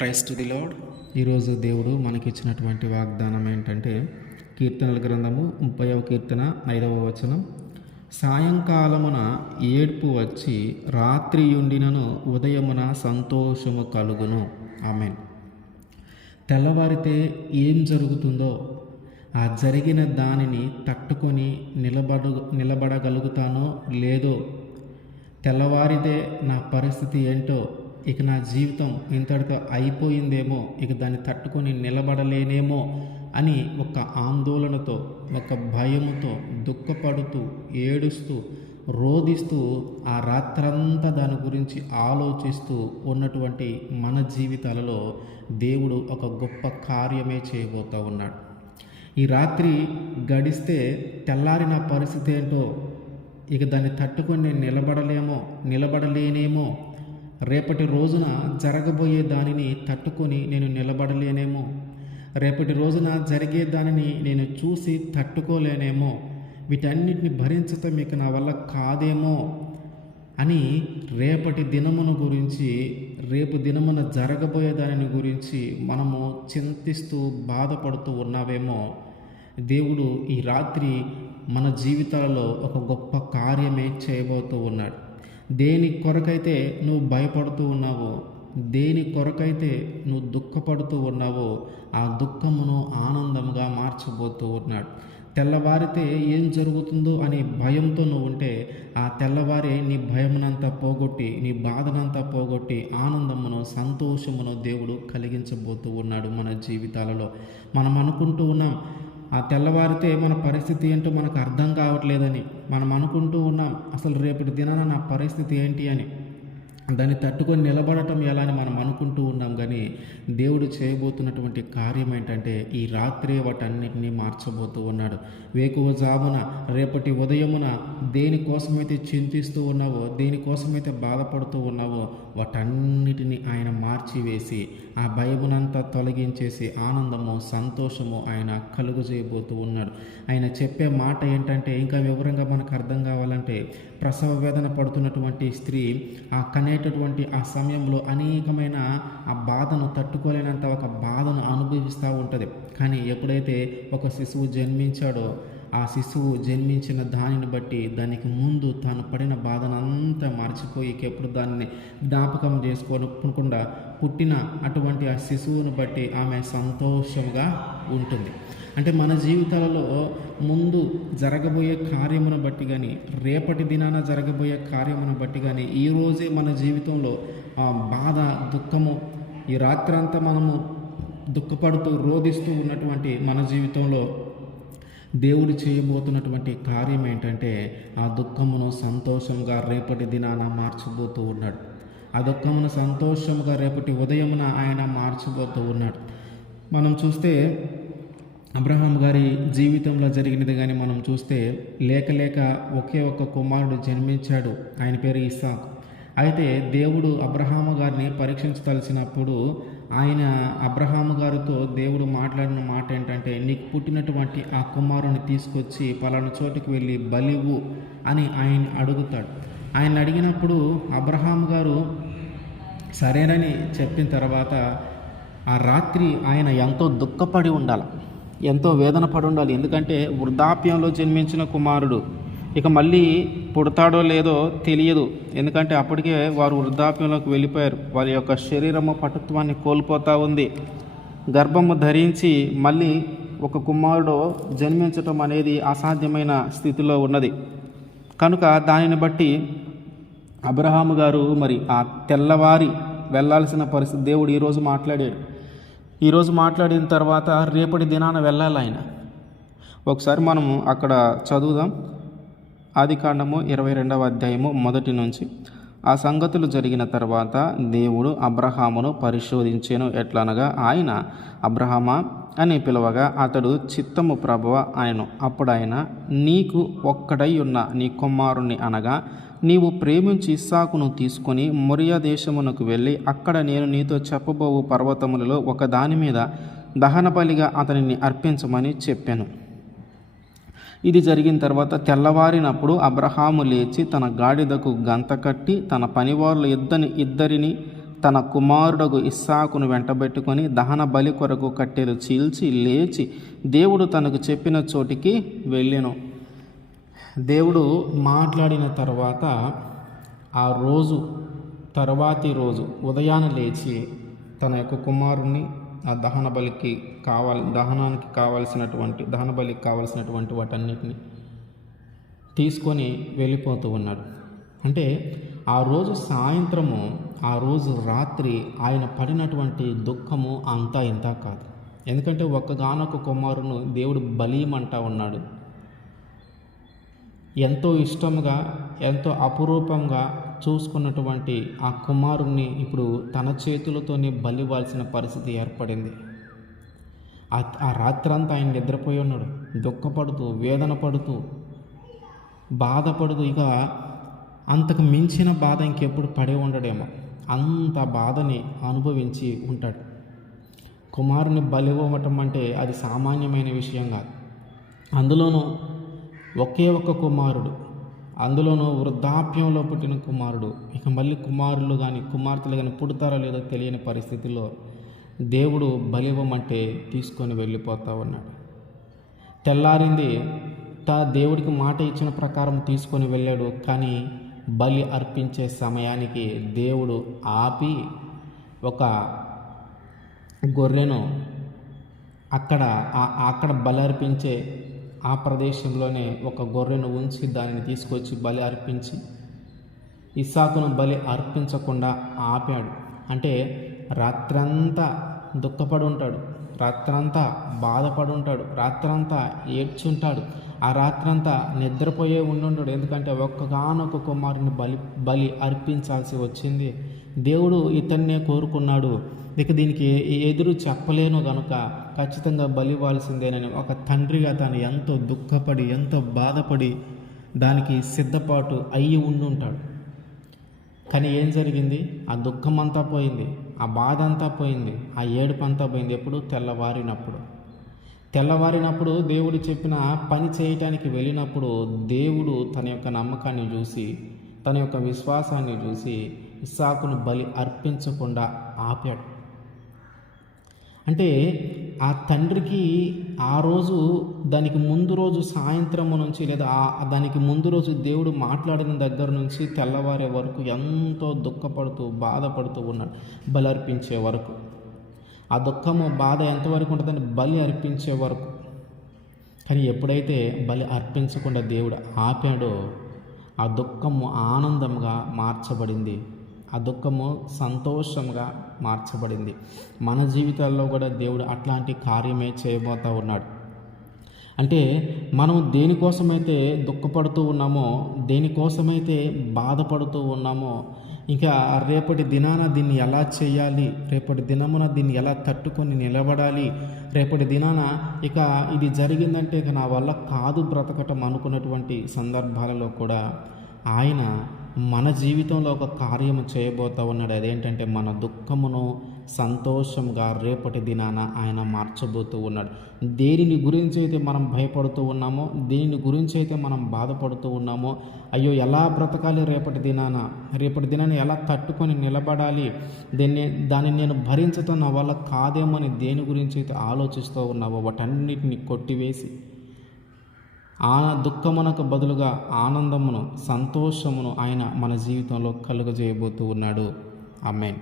Price to the lord ఈరోజు దేవుడు మనకిచ్చినటువంటి వాగ్దానం ఏంటంటే కీర్తనల గ్రంథము ముప్పైవ కీర్తన ఐదవ వచనం. సాయంకాలమున ఏడ్పు వచ్చి రాత్రి ఉండినను ఉదయమున సంతోషము కలుగును. ఆమెన్. తెల్లవారితే ఏం జరుగుతుందో ఆ జరిగిన దానిని తట్టుకొని నిలబడ నిలబడగలుగుతానో లేదో తెల్లవారితే నా పరిస్థితి ఏంటో ఇక నా జీవితం ఇంతటితో అయిపోయిందేమో ఇక దాన్ని తట్టుకొని నిలబడలేనేమో అని ఒక ఆందోళనతో ఒక భయముతో దుఃఖపడుతూ ఏడుస్తూ రోధిస్తూ ఆ రాత్రంతా దాని గురించి ఆలోచిస్తూ ఉన్నటువంటి మన జీవితాలలో దేవుడు ఒక గొప్ప కార్యమే చేయబోతూ ఉన్నాడు. ఈ రాత్రి గడిస్తే తెల్లారి నా పరిస్థితి ఏంటో ఇక దాన్ని తట్టుకొని నేను నిలబడలేమో నిలబడలేనేమో రేపటి రోజున జరగబోయే దానిని తట్టుకొని నేను నిలబడలేనేమో. రేపటి రోజున జరిగే దానిని నేను చూసి తట్టుకోలేనేమో. వీటన్నిటిని భరించటం మీకు నా వల్ల కాదేమో అని రేపటి దినమును గురించి రేపు దినమున జరగబోయే దానిని గురించి మనము చింతిస్తూ బాధపడుతూ ఉన్నావేమో. దేవుడు ఈ రాత్రి మన జీవితాలలో ఒక గొప్ప కార్యమే చేయబోతూ ఉన్నాడు. దేని కొరకైతే నువ్వు భయపడుతూ ఉన్నావో దేని కొరకైతే నువ్వు దుఃఖపడుతూ ఉన్నావో ఆ దుఃఖమును ఆనందముగా మార్చబోతూ ఉన్నాడు. తెల్లవారితే ఏం జరుగుతుందో అనే భయంతో నువ్వు ఉంటే ఆ తెల్లవారే నీ భయమునంతా పోగొట్టి నీ బాధనంతా పోగొట్టి ఆనందమును సంతోషమును దేవుడు కలిగించబోతూ ఉన్నాడు మన జీవితాలలో. మనం అనుకుంటూ ఉన్నాం ఆ తెల్లవారితే మన పరిస్థితి ఏంటో మనకు అర్థం కావట్లేదని మనం అనుకుంటూ ఉన్నాం. అసలు రేపటి దినాన నా పరిస్థితి ఏంటి అని. దాన్ని తట్టుకొని నిలబడటం ఎలా అని మనం అనుకుంటూ ఉన్నాం. కానీ దేవుడు చేయబోతున్నటువంటి కార్యం ఏంటంటే ఈ రాత్రే వాటన్నిటినీ మార్చబోతూ ఉన్నాడు. వేకువ జామున రేపటి ఉదయమున దేనికోసమైతే చింతిస్తూ ఉన్నావో దేనికోసమైతే బాధపడుతూ ఉన్నావో వాటన్నిటిని ఆయన మార్చివేసి ఆ భయమునంతా తొలగించేసి ఆనందము సంతోషము ఆయన కలుగు చేయబోతూ ఉన్నాడు. ఆయన చెప్పే మాట ఏంటంటే ఇంకా వివరంగా మనకు అర్థం కావాలంటే ప్రసవ వేదన పడుతున్నటువంటి స్త్రీ ఆ కనేటటువంటి ఆ సమయంలో అనేకమైన ఆ బాధను తట్టుకోలేనంత ఒక బాధను అనుభవిస్తూ ఉంటుంది. కానీ ఎప్పుడైతే ఒక శిశువు జన్మించాడో ఆ శిశువు జన్మించిన దానిని బట్టి దానికి ముందు తాను పడిన బాధనంతా మర్చిపోయి ఎప్పుడు దాన్ని జ్ఞాపకం చేసుకోకుండా పుట్టిన అటువంటి ఆ శిశువును బట్టి ఆమె సంతోషంగా ఉంటుంది. అంటే మన జీవితాలలో ముందు జరగబోయే కార్యమును బట్టి కానీ రేపటి దినాన జరగబోయే కార్యమును బట్టి కానీ ఈరోజే మన జీవితంలో ఆ బాధ దుఃఖము ఈ రాత్రంతా మనము దుఃఖపడుతూ రోధిస్తూ ఉన్నటువంటి మన జీవితంలో దేవుడు చేయబోతున్నటువంటి కార్యం ఏంటంటే ఆ దుఃఖమును సంతోషంగా రేపటి దినాన మార్చబోతూ ఉన్నాడు. ఆ దుఃఖమును సంతోషంగా రేపటి ఉదయమున ఆయన మార్చబోతూ ఉన్నాడు. మనం చూస్తే అబ్రహాం గారి జీవితంలో జరిగినది కానీ మనం చూస్తే లేక లేక ఒకే ఒక్క కుమారుడు జన్మించాడు. ఆయన పేరు ఇస్సాక్. అయితే దేవుడు అబ్రహాము గారిని పరీక్షించదలిచినప్పుడు ఆయన అబ్రహాము గారితో దేవుడు మాట్లాడిన మాట ఏంటంటే నీకు పుట్టినటువంటి ఆ కుమారుని తీసుకొచ్చి పలానా చోటుకు వెళ్ళి బలివు అని ఆయన అడుగుతాడు. ఆయన అడిగినప్పుడు అబ్రహాం గారు సరేనని చెప్పిన తర్వాత ఆ రాత్రి ఆయన ఎంతో దుఃఖపడి ఉండాలి. ఎంతో వేదన పడి ఉండాలి. ఎందుకంటే వృద్ధాప్యంలో జన్మించిన కుమారుడు ఇక మళ్ళీ పుడతాడో లేదో తెలియదు. ఎందుకంటే అప్పటికే వారు వృద్ధాప్యంలోకి వెళ్ళిపోయారు. వారి యొక్క శరీరము పటుత్వాన్ని కోల్పోతూ ఉంది. గర్భము ధరించి మళ్ళీ ఒక కుమారుడు జన్మించటం అనేది అసాధ్యమైన స్థితిలో ఉన్నది. కనుక దానిని బట్టి అబ్రహాము గారు మరి ఆ తెల్లవారి వెళ్ళాల్సిన పరిస్థితి దేవుడు ఈరోజు మాట్లాడాడు. ఈరోజు మాట్లాడిన తర్వాత రేపటి దినాన వెళ్ళాలి ఆయన. ఒకసారి మనము అక్కడ చదువుదాం. ఆది కాండము ఇరవై రెండవ అధ్యాయము మొదటి నుంచి. ఆ సంగతులు జరిగిన తర్వాత దేవుడు అబ్రహామును పరిశోధించాను ఎట్లనగా ఆయన అబ్రహమా అని పిలవగా అతడు చిత్తము ప్రభువ ఆయను అప్పుడు ఆయన నీకు ఒక్కడై ఉన్న నీ కుమారుణ్ణి అనగా నీవు ప్రేమించి ఇస్సాకును తీసుకొని మొరియా దేశమునకు వెళ్ళి అక్కడ నేను నీతో చెప్పబోవు పర్వతములలో ఒక దాని మీద దహనబలిగా అతనిని అర్పించమని చెప్పాను. ఇది జరిగిన తర్వాత తెల్లవారినప్పుడు అబ్రహాము లేచి తన గాడిదకు గంత కట్టి తన పనివారుల ఇద్దరిని ఇద్దరిని తన కుమారుడకు ఇస్సాకును వెంటబెట్టుకొని దహన బలి కొరకు కట్టెలు చీల్చి లేచి దేవుడు తనకు చెప్పిన చోటికి వెళ్ళెను. దేవుడు మాట్లాడిన తర్వాత ఆ రోజు తర్వాతి రోజు ఉదయాన్నే లేచి తన యొక్క కుమారుణ్ణి ఆ దహన బలికి కావాలి దహనానికి కావలసినటువంటి దహన బలికి కావలసినటువంటి వాటన్నిటిని తీసుకొని వెళ్ళిపోతూ ఉన్నాడు. అంటే ఆ రోజు సాయంత్రము ఆ రోజు రాత్రి ఆయన పడినటువంటి దుఃఖము అంతా ఇంత కాదు. ఎందుకంటే ఒక్కగానొక్క కుమారును దేవుడు బలీమంటా ఉన్నాడు. ఎంతో ఇష్టముగా ఎంతో అపురూపంగా చూసుకున్నటువంటి ఆ కుమారుణ్ణి ఇప్పుడు తన చేతులతోనే బలివ్వాల్సిన పరిస్థితి ఏర్పడింది. ఆ- రాత్రంతా ఆయన నిద్రపోయి ఉన్నాడు. దుఃఖపడుతూ వేదన పడుతూ బాధపడుతూ ఇక అంతకు మించిన బాధ ఇంకెప్పుడు పడి ఉండడేమో. అంత బాధని అనుభవించి ఉంటాడు. కుమారుని బలివ్వటం అంటే అది సామాన్యమైన విషయం కాదు. అందులోనూ ఒకే ఒక కుమారుడు. అందులోనూ వృద్ధాప్యంలో పుట్టిన కుమారుడు. ఇక మళ్ళీ కుమారులు కానీ కుమార్తెలు కానీ పుడతారో లేదో తెలియని పరిస్థితిలో దేవుడు బలివ్వమంటే తీసుకొని వెళ్ళిపోతా ఉన్నాడు. తెల్లారింది తా దేవుడికి మాట ఇచ్చిన ప్రకారం తీసుకొని వెళ్ళాడు. కానీ బలి అర్పించే సమయానికి దేవుడు ఆపి ఒక గొర్రెను అక్కడ అక్కడ బలి అర్పించే ఆ ప్రదేశంలోనే ఒక గొర్రెను ఉంచి దానిని తీసుకొచ్చి బలి అర్పించి ఇస్సాకును బలి అర్పించకుండా ఆపాడు. అంటే రాత్రంతా దుఃఖపడి ఉంటాడు రాత్రంతా బాధపడి ఉంటాడు రాత్రంతా ఏడ్చుంటాడు. ఆ రాత్రంతా నిద్రపోయే ఉండుంటాడు. ఎందుకంటే ఒక్కగానొక్క కుమారుని బలి బలి అర్పించాల్సి వచ్చింది. దేవుడు ఇతన్నే కోరుకున్నాడు. ఇక దీనికి ఏ- ఎదురు చెప్పలేను గనుక ఖచ్చితంగా బలివ్వాల్సిందేనని ఒక తండ్రిగా తాను ఎంతో దుఃఖపడి ఎంతో బాధపడి దానికి సిద్ధపాటు అయ్యి ఉండుంటాడు కానీ ఏం జరిగింది? ఆ దుఃఖం అంతా పోయింది ఆ బాధ అంతా పోయింది ఆ ఏడుపు అంతా పోయింది ఎప్పుడు తెల్లవారినప్పుడు. తెల్లవారినప్పుడు దేవుడు చెప్పిన పని చేయటానికి వెళ్ళినప్పుడు దేవుడు తన యొక్క నమ్మకాన్ని చూసి తన యొక్క విశ్వాసాన్ని చూసి ఇస్సాకును బలి అర్పించకుండా ఆపాడు. అంటే ఆ తండ్రికి ఆ రోజు దానికి ముందు రోజు సాయంత్రము నుంచి లేదా దానికి ముందు రోజు దేవుడు మాట్లాడిన దగ్గర నుంచి తెల్లవారే వరకు ఎంతో దుఃఖపడుతూ బాధపడుతూ ఉన్నాడు. బలి అర్పించే వరకు. ఆ దుఃఖము బాధ ఎంతవరకు ఉంటుందని బలి అర్పించే వరకు. కానీ ఎప్పుడైతే బలి అర్పించకుండా దేవుడు ఆపాడో ఆ దుఃఖము ఆనందంగా మార్చబడింది. ఆ దుఃఖము సంతోషంగా మార్చబడింది. మన జీవితాల్లో కూడా దేవుడు అట్లాంటి కార్యమే చేయబోతూ ఉన్నాడు. అంటే మనం దేనికోసమైతే దుఃఖపడుతూ ఉన్నామో దేనికోసమైతే బాధపడుతూ ఉన్నామో ఇంకా రేపటి దినాన దీన్ని ఎలా చేయాలి రేపటి దినమున దీన్ని ఎలా తట్టుకొని నిలబడాలి రేపటి దినాన ఇక ఇది జరిగిందంటే ఇక నా వల్ల కాదు బ్రతకటం అనుకున్నటువంటి సందర్భాలలో కూడా ఆయన మన జీవితంలో ఒక కార్యము చేయబోతా ఉన్నాడు అదేంటంటే మన దుఃఖమును సంతోషంగా రేపటి దినాన ఆయన మార్చబోతూ ఉన్నాడు దేనిని గురించి అయితే మనం భయపడుతూ ఉన్నామో దేని గురించి అయితే మనం బాధపడుతూ ఉన్నామో అయ్యో ఎలా బ్రతకాలి రేపటి దినాన? రేపటి దినాన్ని ఎలా తట్టుకొని నిలబడాలి? దీన్ని దాన్ని నేను భరించటం నా వల్ల కాదేమో అని దేని గురించి అయితే ఆలోచిస్తూ ఉన్నావో వాటన్నిటిని కొట్టివేసి ఆ దుఃఖమునకు బదులుగా ఆనందమును సంతోషమును ఆయన మన జీవితంలో కలుగజేయబోతూ ఉన్నాడు. అమ్మేన్